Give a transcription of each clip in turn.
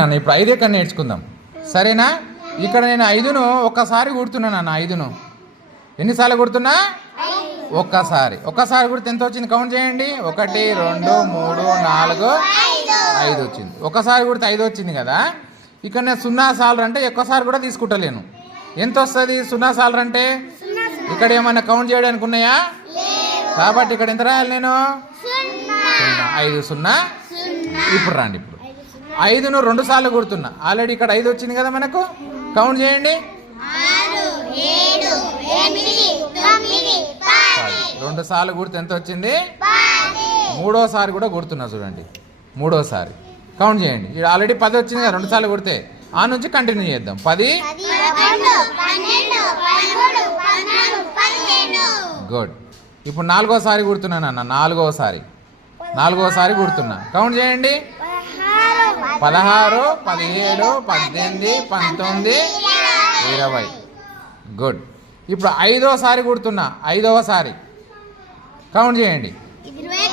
ఇప్పుడు 5 ఎక్కడ నేర్చుకుందాం సరేనా. ఇక్కడ నేను 5ను ఒక్కసారి కుడుతున్నాను అన్న. 5ను ఎన్నిసార్లు కుడుతున్నా? ఒక్కసారి కుడితే ఎంత వచ్చింది కౌంట్ చేయండి. 1 2 3 4 5 వచ్చింది. ఒక్కసారి కుడితే 5 వచ్చింది కదా. ఇక్కడ నేను 0 సార్లు అంటే ఒక్కసారి కూడా తీసుకుంటలేను. ఎంత వస్తుంది 0 సార్లు అంటే? ఇక్కడ ఏమన్నా కౌంట్ చేయడానికి ఉన్నాయా? కాబట్టి ఇక్కడ ఎంత రాయాలి నేను? 5 0. ఇప్పుడు రండి. ఇప్పుడు 5ను 2 సార్లు కుడుతున్నా. ఆల్రెడీ ఇక్కడ 5 వచ్చింది కదా మనకు. కౌంట్ చేయండి. 2 సార్లు కుడితే ఎంత వచ్చింది? 3వసారి కూడా కుడుతున్నా చూడండి. 3వసారి కౌంట్ చేయండి. ఇక్కడ ఆల్రెడీ 10 వచ్చింది కదా. 2 సార్లు కుడితే ఆ నుంచి కంటిన్యూ చేద్దాం. 10 గుడ్. ఇప్పుడు 4వసారి కుడుతున్నాను అన్న. 4వసారి కుడుతున్నా. కౌంట్ చేయండి. 16 17 18 19 20. గుడ్. ఇప్పుడు 5వసారి కుడుతున్నా. 5వసారి కౌంట్ చేయండి. 21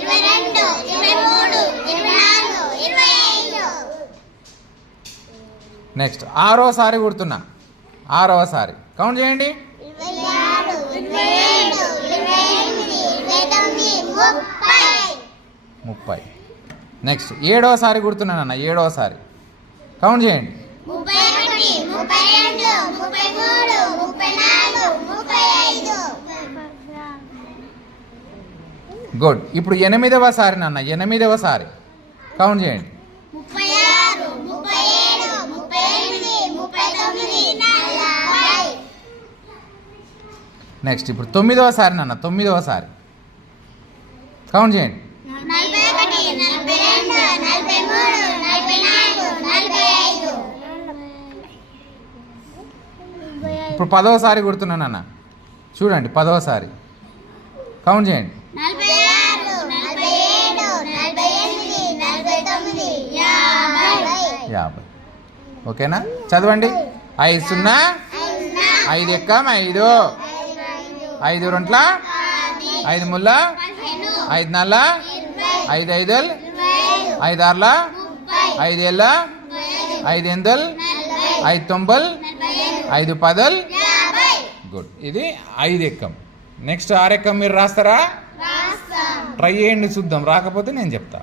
22 23 24 25. నెక్స్ట్ 6వసారి కుడుతున్నా. 6వసారి కౌంట్ చేయండి. 26 27 28 29 30. నెక్స్ట్ 7వసారి కుడుతున్నానన్న. 7వసారి కౌంట్ చేయండి. 31 32 33 34 35. గుడ్. ఇప్పుడు 8వసారి నాన్న. 8వసారి కౌంట్ చేయండి. 36 37 38 39 40. నెక్స్ట్ ఇప్పుడు 9వసారి నాన్న. 9వసారి కౌంట్ చేయండి. 41 42 43 44 45. ఇప్పుడు 10వసారి కుడుతున్నానన్న. చూడండి 10వసారి కౌంట్ చేయండి. 46 47 48 49 50. ఓకేనా? చదవండి. 5 0 5 ఎక్కం 5 5 2 5 ముళ్ళ 5 4 5 5 5 6 5 7 5 8 5 9 5 10. గుడ్. ఇది 5 ఎక్కం. నెక్స్ట్ 6 ఎక్కం మీరు రాస్తారా? ట్రై చేయండి చూద్దాం. రాకపోతే నేను చెప్తా.